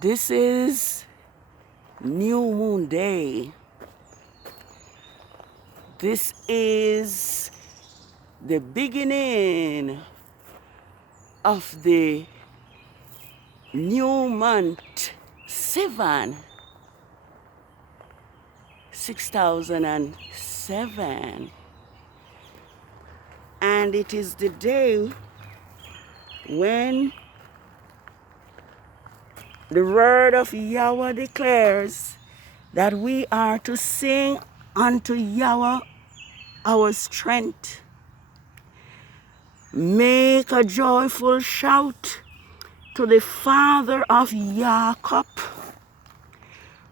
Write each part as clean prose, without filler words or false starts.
This is New Moon Day. This is the beginning of the new month, SIVAN, 6007. And it is the day when the word of Yahweh declares that we are to sing unto Yahweh our strength. Make a joyful shout to the Father of Jacob.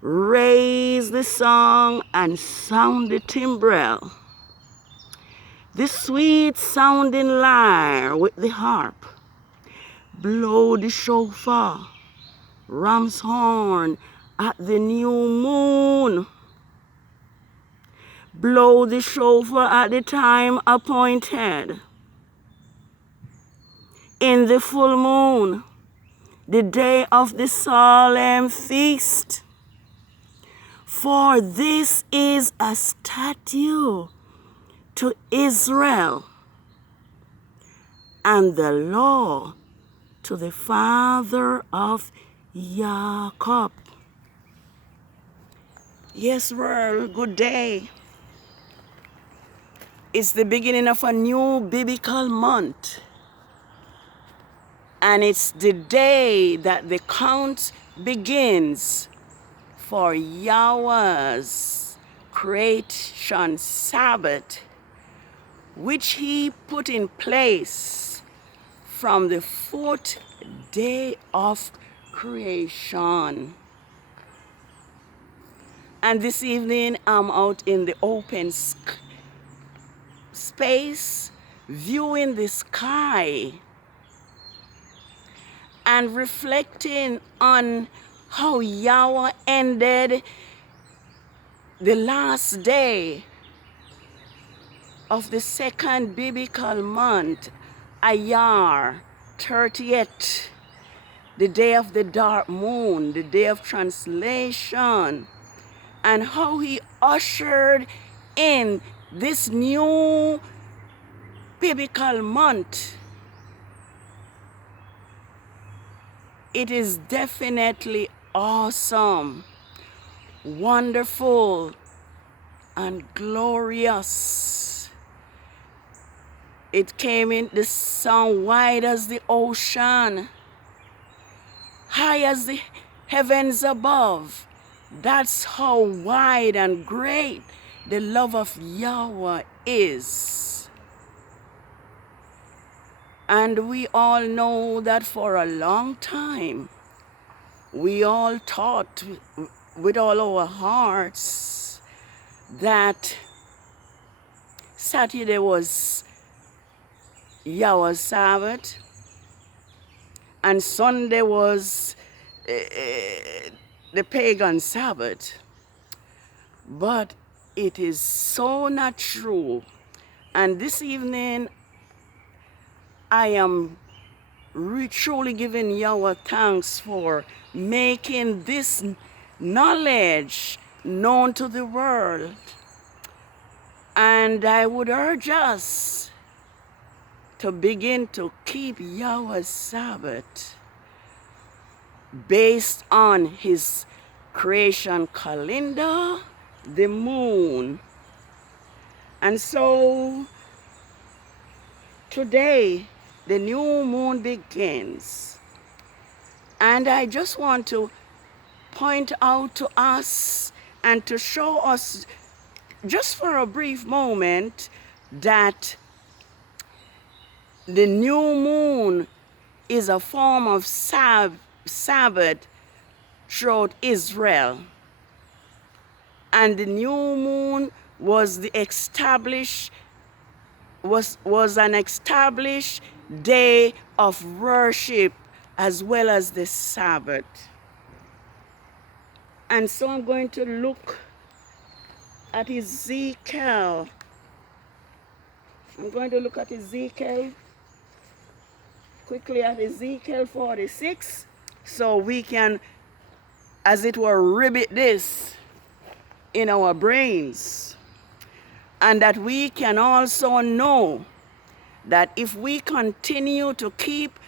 Raise the song and sound the timbrel, the sweet sounding lyre with the harp. Blow the shofar, ram's horn at the new moon. Blow the shofar at the time appointed. In the full moon, the day of the solemn feast. For this is a statute to Israel, and the law to the father of Jacob. Yes, world, good day. It's the beginning of a new biblical month. And it's the day that the count begins for Yahweh's creation Sabbath, which he put in place from the fourth day of creation. And this evening I'm out in the open space viewing the sky and reflecting on how Yahweh ended the last day of the second biblical month, Ayar 30th, the day of the dark moon, the day of translation, and how he ushered in this new biblical month. It is definitely awesome, wonderful, and glorious. It came in the sun wide as the ocean, high as the heavens above. That's how wide and great the love of Yahweh is. And we all know that for a long time, we all thought with all our hearts that Saturday was Yahweh's Sabbath and Sunday was the pagan Sabbath. But it is so not true. And this evening, I am truly giving Yahweh thanks for making this knowledge known to the world. And I would urge us to begin to keep Yahweh's Sabbath based on his creation calendar, the moon. And so today, the new moon begins. And I just want to point out to us and to show us just for a brief moment that the new moon is a form of Sabbath throughout Israel. And the new moon was an established day of worship as well as the Sabbath. And so I'm going to look at Ezekiel. I'm going to look at Ezekiel quickly at Ezekiel 46 so we can as it were, ribbit this in our brains. And that we can also know that if we continue to keep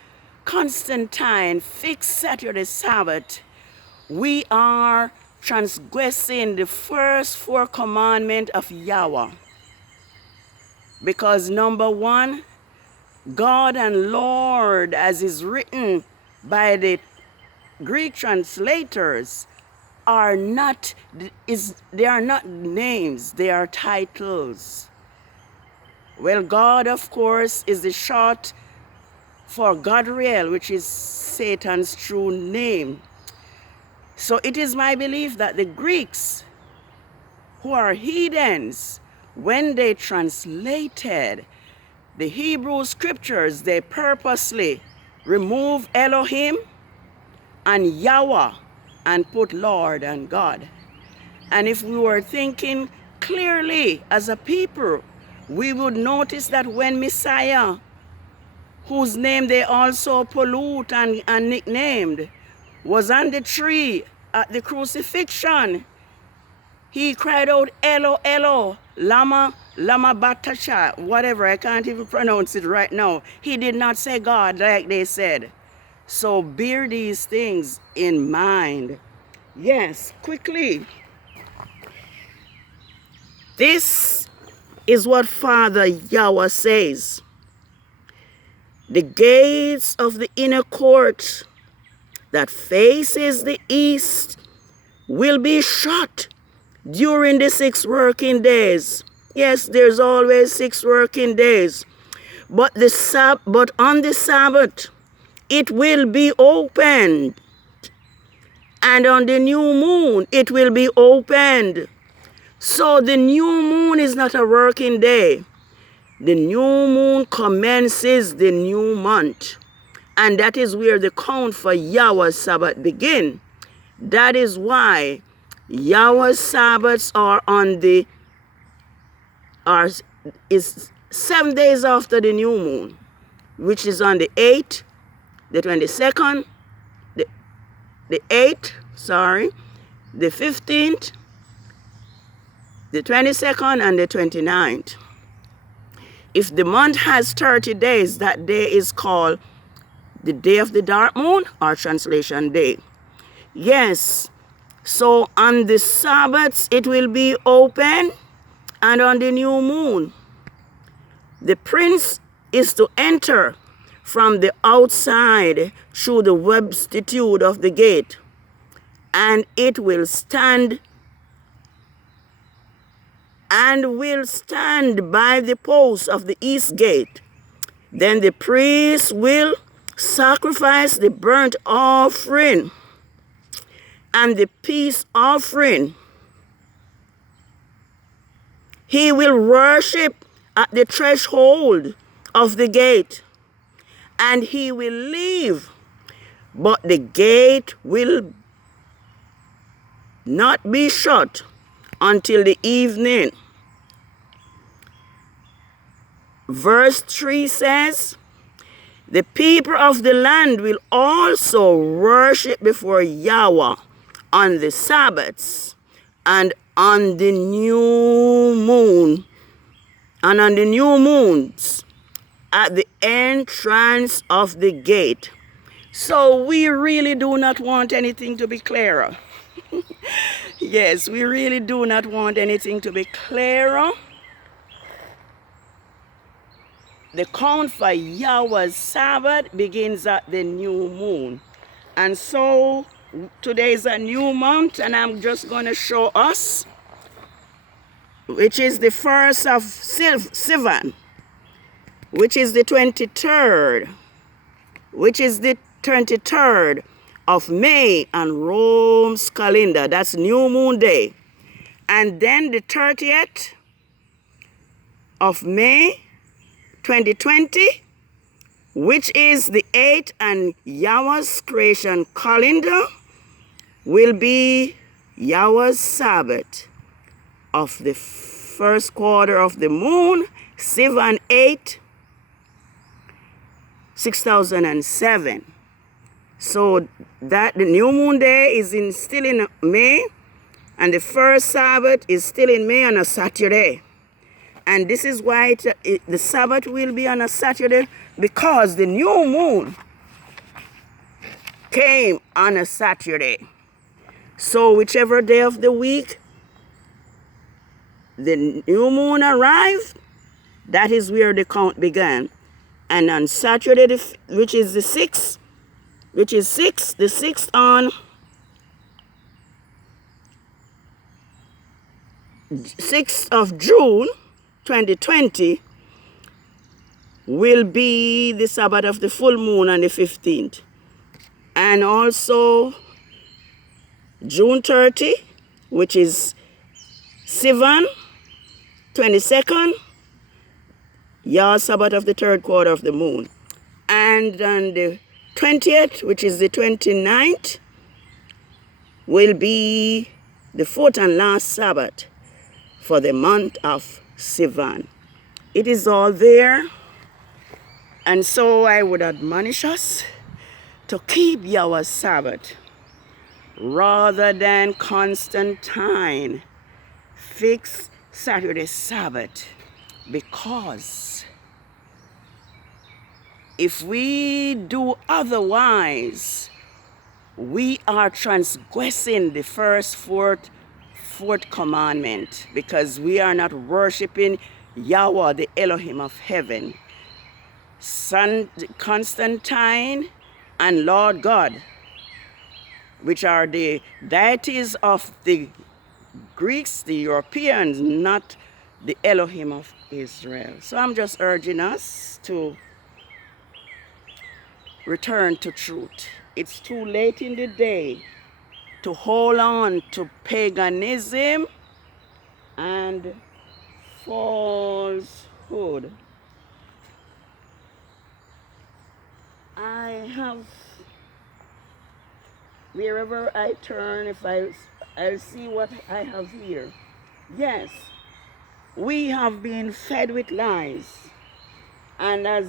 Constantine fixed Saturday Sabbath, we are transgressing the first 4 commandments of Yahweh. Because number 1, God and Lord, as is written by the Greek translators, are not names, they are titles. Well, God, of course, is the short for Godriel, which is Satan's true name. So it is my belief that the Greeks, who are heathens, when they translated the Hebrew scriptures, they purposely removed Elohim and Yahweh and put Lord and God. And if we were thinking clearly as a people, we would notice that when Messiah, whose name they also pollute and nicknamed, was on the tree at the crucifixion, he cried out, Elo, Elo, lama batasha, whatever, I can't even pronounce it right now. He did not say God like they said. So bear these things in mind. Yes, quickly. This is what Father Yahweh says. The gates of the inner court that faces the east will be shut during the 6 working days. Yes, there's always 6 working days. But on the Sabbath, it will be opened. And on the new moon, it will be opened. So the new moon is not a working day. The new moon commences the new month. And that is where the count for Yahweh's Sabbath begins. That is why Yahweh's Sabbaths is 7 days after the new moon, which is on the 8th, the 22nd, the 8th, the 15th, the 22nd, and the 29th. If the month has 30 days, that day is called the day of the dark moon, or translation day. Yes, so on the Sabbaths it will be open, and on the new moon, the prince is to enter from the outside through the webstitude of the gate, and it will stand by the post of the east gate. Then the priest will sacrifice the burnt offering and the peace offering. He will worship at the threshold of the gate, and he will leave, but the gate will not be shut until the evening. Verse 3 says, the people of the land will also worship before Yahweh on the Sabbaths and on the new moon, and on the new moons at the entrance of the gate. So we really do not want anything to be clearer. Yes, we really do not want anything to be clearer. The count for Yahweh's Sabbath begins at the new moon. And so today is a new month, and I'm just going to show us, which is the first of SIVAN, which is the 23rd, of May on Rome's calendar. That's new moon day. And then the 30th of May 2020, which is the 8th and Yahweh's creation calendar, will be Yahweh's Sabbath of the first quarter of the moon, SIVAN 8, 6007. So that the new moon day is still in May, and the first Sabbath is still in May on a Saturday. And this is why the Sabbath will be on a Saturday, because the new moon came on a Saturday. So whichever day of the week the new moon arrived, that is where the count began. And on Saturday, which is the 6th, the 6th on 6th of June 2020 will be the Sabbath of the full moon on the 15th. And also June 30, which is SIVAN, 22nd, Yah Sabbath of the third quarter of the moon. And on the 20th, which is the 29th, will be the fourth and last Sabbath for the month of SIVAN. It is all there. And so I would admonish us to keep Yahweh's Sabbath rather than Constantine fix Saturday Sabbath, because if we do otherwise, we are transgressing the fourth commandment, because we are not worshiping Yahweh, the Elohim of heaven. Constantine and Lord God, which are the deities of the Greeks, the Europeans, not the Elohim of Israel. So I'm just urging us to return to truth. It's too late in the day to hold on to paganism and falsehood. I have, wherever I turn, if I'll see what I have here. Yes, we have been fed with lies. And as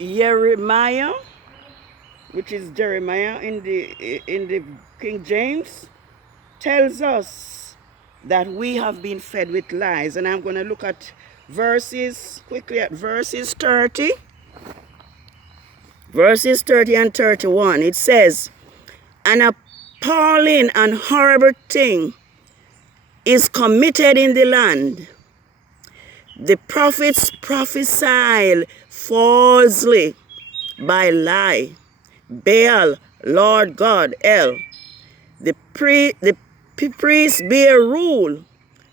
Jeremiah, which is Jeremiah in the King James, tells us that we have been fed with lies. And I'm going to look at verses, quickly at verses 30. Verses 30 and 31. It says, "An appalling and horrible thing is committed in the land. The prophets prophesy falsely by lie. Baal, Lord God, El. The priests bear rule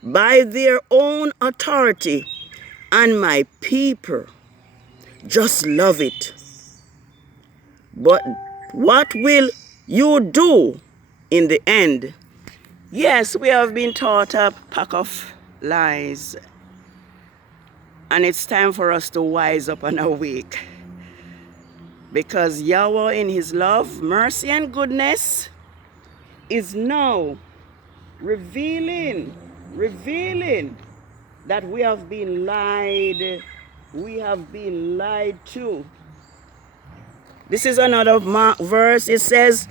by their own authority, and my people just love it. But what will you do in the end?" Yes, we have been taught a pack of lies. And it's time for us to wise up and awake. Because Yahweh, in his love, mercy, and goodness, is now revealing that we have been lied. We have been lied to. This is another verse. It says,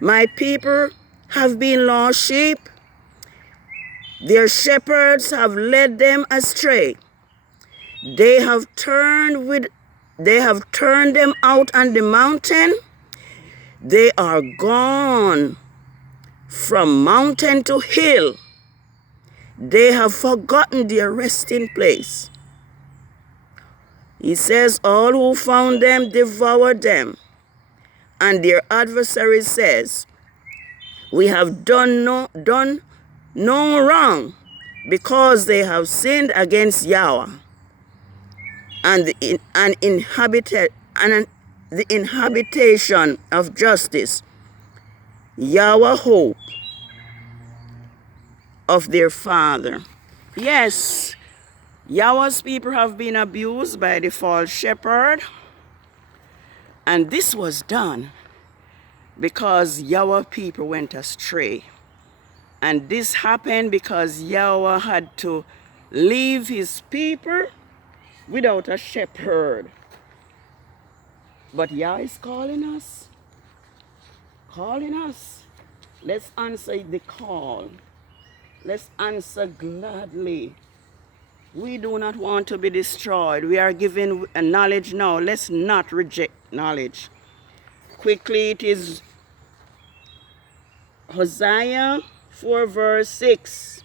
"My people have been lost sheep. Their shepherds have led them astray. They have turned them out on the mountain. They are gone from mountain to hill. They have forgotten their resting place." He says, "All who found them devoured them. And their adversary says, we have done no wrong, because they have sinned against Yahweh and the inhabitation of justice, Yahweh hope of their father." Yes, Yahweh's people have been abused by the false shepherd. And this was done because Yahweh people went astray. And this happened because Yahweh had to leave his people without a shepherd. But Yah is calling us. Calling us. Let's answer the call. Let's answer gladly. We do not want to be destroyed. We are given knowledge now. Let's not reject knowledge. Quickly, it is Hosea 4 verse 6.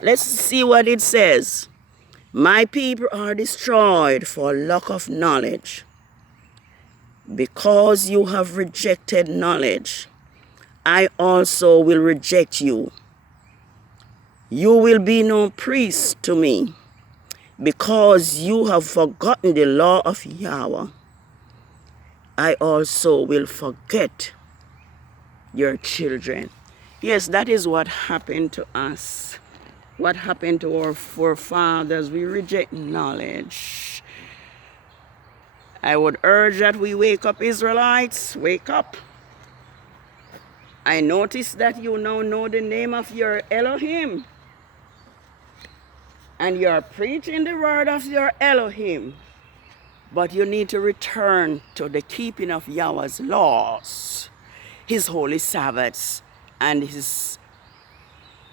Let's see what it says. My people are destroyed for lack of knowledge. Because you have rejected knowledge, I also will reject you. You will be no priest to me, because you have forgotten the law of Yahweh. I also will forget your children. Yes, that is what happened to us. What happened to our forefathers? We reject knowledge. I would urge that we wake up, Israelites. Wake up. I notice that you now know the name of your Elohim. And you are preaching the word of your Elohim. But you need to return to the keeping of Yahweh's laws, his holy Sabbaths, and his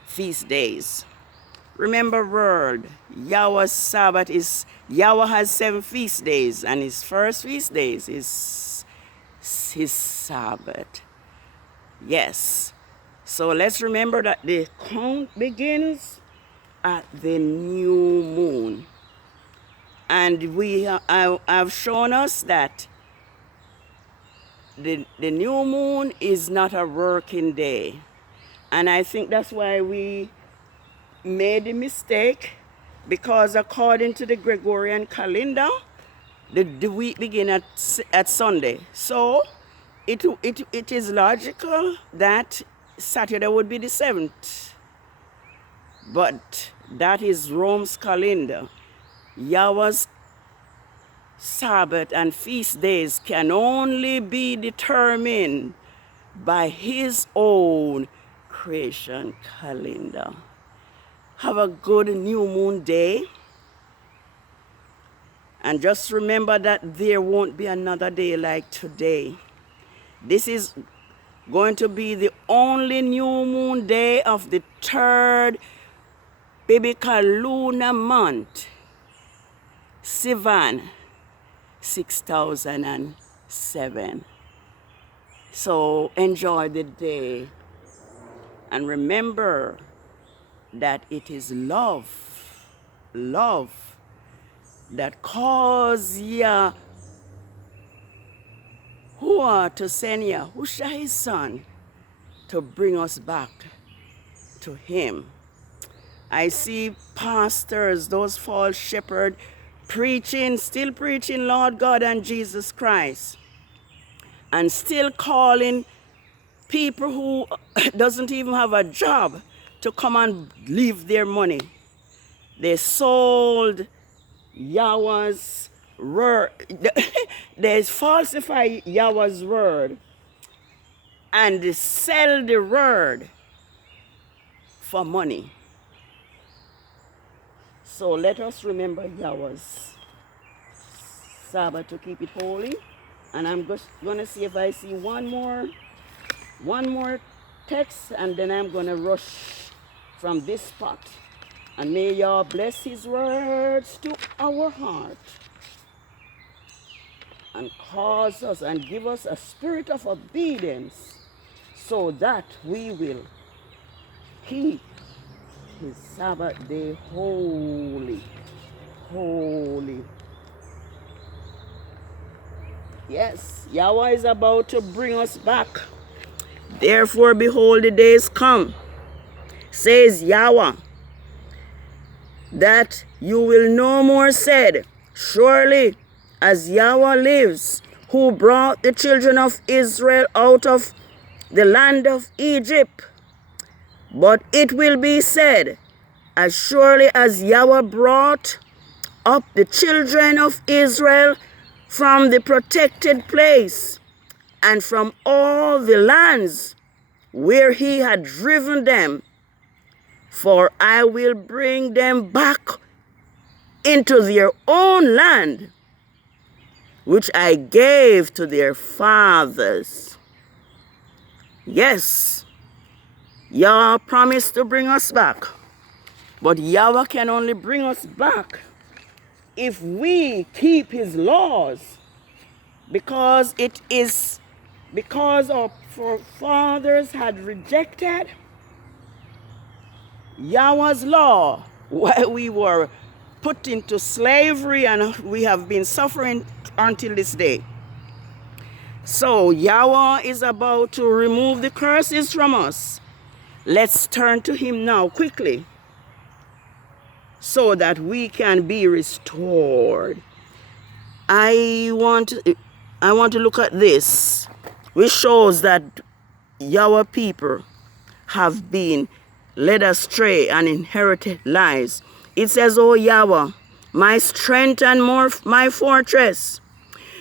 feast days. Remember, world, Yahweh's Sabbath is, Yahweh has 7 feast days, and his first feast days is his Sabbath. Yes. So let's remember that the count begins at the new moon. And I've shown us that the new moon is not a working day. And I think that's why we made a mistake, because according to the Gregorian calendar, the week begins at Sunday. So it is logical that Saturday would be the 7th. But that is Rome's calendar. Yahweh's Sabbath and feast days can only be determined by his own creation calendar. Have a good new moon day. And just remember that there won't be another day like today. This is going to be the only new moon day of the 3rd biblical lunar month, SIVAN 6007. So enjoy the day. And remember that it is love that caused Yahuwah to send Yahusha, his son, to bring us back to him. I see pastors, those false shepherds, still preaching Lord God and Jesus Christ, and still calling people who doesn't even have a job to come and leave their money. They sold Yahweh's word. They falsify Yahweh's word and they sell the word for money. So let us remember Yahweh's Sabbath to keep it holy. And I'm just gonna see if I see one more text, and then I'm gonna rush from this spot. And may Yah bless his words to our heart and cause us and give us a spirit of obedience, so that we will keep his Sabbath day holy. Yes, Yahweh is about to bring us back. Therefore, behold, the days come, says Yahweh, that you will no more say, surely as Yahweh lives, who brought the children of Israel out of the land of Egypt. But it will be said, as surely as Yahweh brought up the children of Israel from the protected place and from all the lands where he had driven them, for I will bring them back into their own land, which I gave to their fathers. Yes, Yah promised to bring us back. But Yahweh can only bring us back if we keep his laws. Because our forefathers had rejected Yahweh's law while we were put into slavery, and we have been suffering until this day. So Yahweh is about to remove the curses from us. Let's turn to him now quickly so that we can be restored. I want to look at this, which shows that Yahweh people have been led astray and inherited lies. It says, "O Yahweh, my strength and my fortress,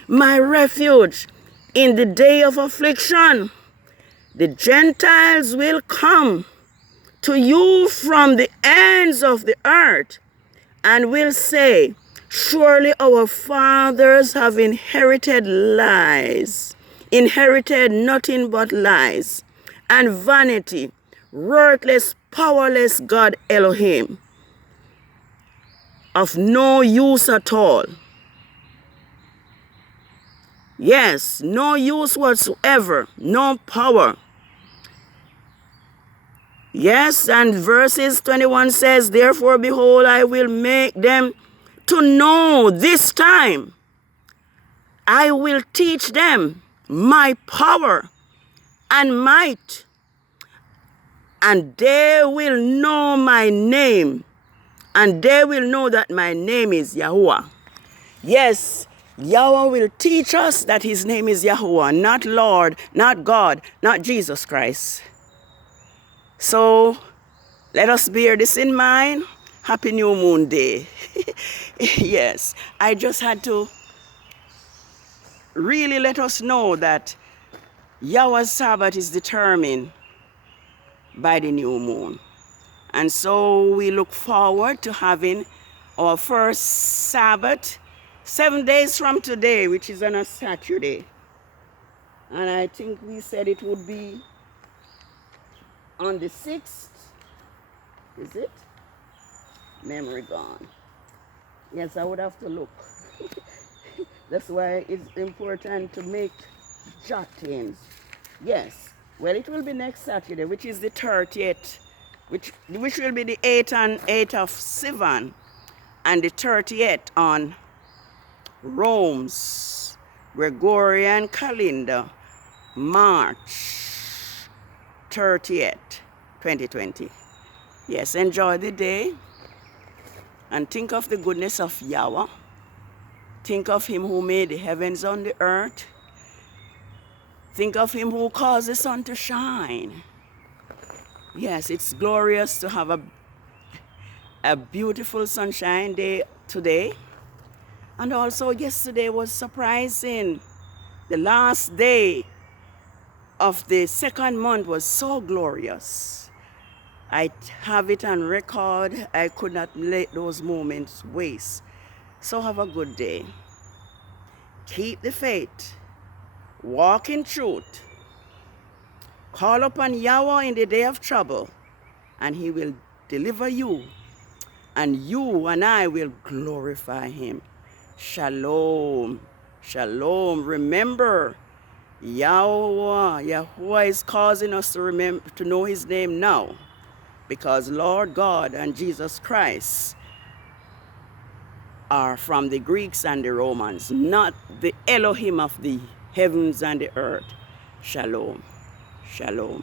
my refuge in the day of affliction. The Gentiles will come to you from the ends of the earth and will say, surely our fathers have inherited lies, inherited nothing but lies and vanity, worthless, powerless God Elohim, of no use at all." Yes, no use whatsoever, no power. Yes, and verses 21 says, "Therefore, behold, I will make them to know this time. I will teach them my power and might, and they will know my name, and they will know that my name is Yahuwah." Yes, Yahweh will teach us that his name is Yahuwah, not Lord, not God, not Jesus Christ. So let us bear this in mind. Happy New Moon Day. Yes, I just had to really let us know that Yahweh's Sabbath is determined by the new moon. And so we look forward to having our first Sabbath 7 days from today, which is on a Saturday. And I think we said it would be on the 6th. Is it? Memory gone. Yes, I would have to look. That's why it's important to make jottings. Yes. Well, it will be next Saturday, which is the 30th, which will be the 8th of SIVAN, and the 30th on Rome's Gregorian calendar, March 30th, 2020. Yes, enjoy the day and think of the goodness of Yahweh. Think of him who made the heavens and the earth. Think of him who caused the sun to shine. Yes, it's glorious to have a beautiful sunshine day today. And also yesterday was surprising. The last day of the second month was so glorious. I have it on record. I could not let those moments waste. So have a good day. Keep the faith. Walk in truth. Call upon Yahweh in the day of trouble, and he will deliver you, and you and I will glorify him. Shalom. Shalom. Remember, Yahuwah is causing us to know his name now, because Lord God and Jesus Christ are from the Greeks and the Romans, not the Elohim of the heavens and the earth. Shalom. Shalom.